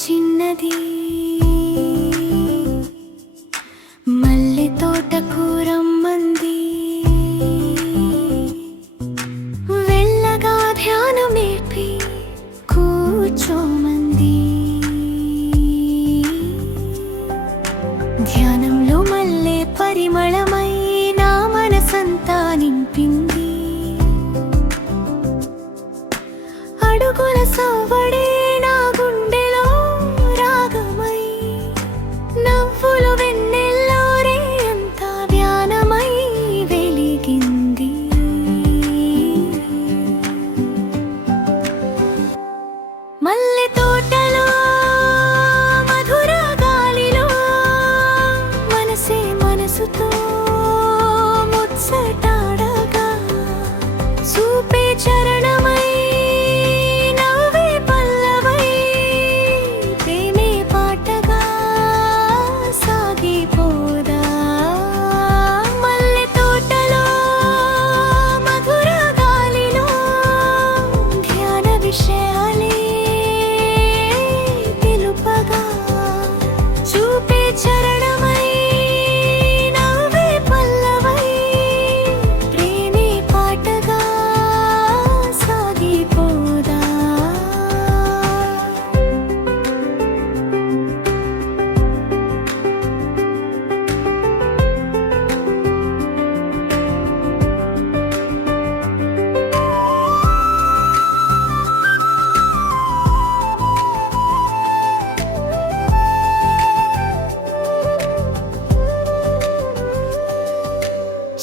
చిన్నది మల్లె తోటకు రమ్మంది వెళ్ళగా ధ్యానమేపి కూర్చోమంది ధ్యానంలో మల్లె పరిమళమై నా మనసంతా నింపింది అడుగుల సవ్వడే నా గుండెలో రాగమై నవ్వులు వెన్నెల్లో రేయంతా ధ్యానమై వెలిగింది మల్లె తోటలో మధుర గాలిలో మనసే మనసుతో ముచ్చటాడగా చూపే చరణమై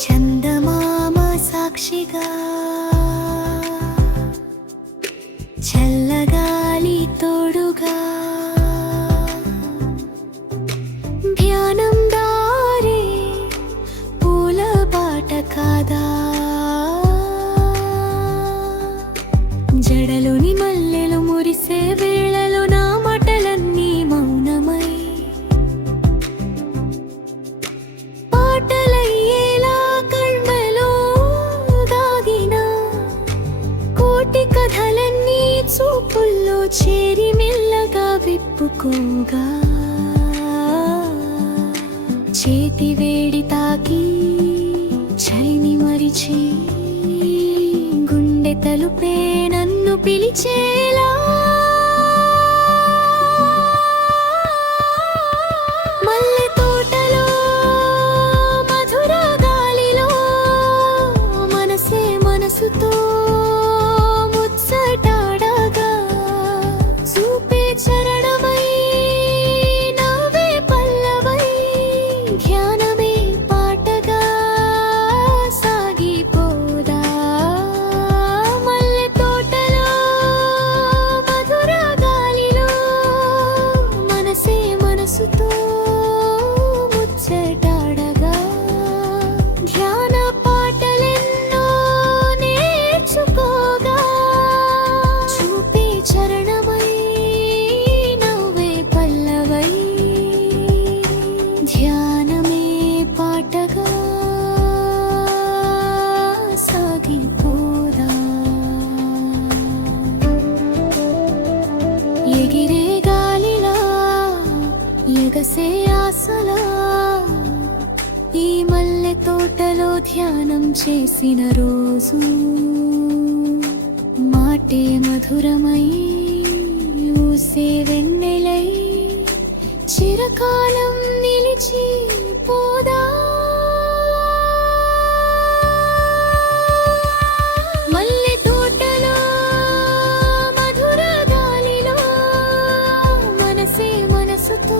చందమామ సాక్షిగా చల్లగాలి తోడుగా ధ్యానం దారే పూల బాట కాదా జడలోని మల్లెలు మురిసే వేళలో నా మాటలన్నీ మౌనమై పాటలయ్యేలా కళ్ళలో దాగిన కోటి కథలన్నీ చూపుల్లో చేరి మెల్లగా విప్పుకోగా చేతి వేడి తాకి చలిని మరిచి గుండె తలుపే నన్ను పిలిచేలా మల్లె తోటలో మధుర గాలిలో మనసే మనసుతో ముచ్చటాడగా చూపే చరణమై నవ్వే పల్లవై ధ్యానమే పాటగా సాగిపోదా మల్లె తోటలో మధుర గాలిలో మనసే మనసుతో ముచ్చటాడగా ధ్యాన పాటలెన్నో నేర్చుకోగా చూపే చరణమై నవ్వే పల్లవై ధ్యానమే పాటగా సాగిపోదా ఎగిరే గాలిలా ఎగసే ఆశలా ఈ మల్లె తోటలో ధ్యానం చేసిన రోజు మాటే మధురమై ఊసే వెన్నెలై చిరకాలం నిలిచి పోదా మల్లె తోటలో మధుర గాలిలో మనసే మనసుతో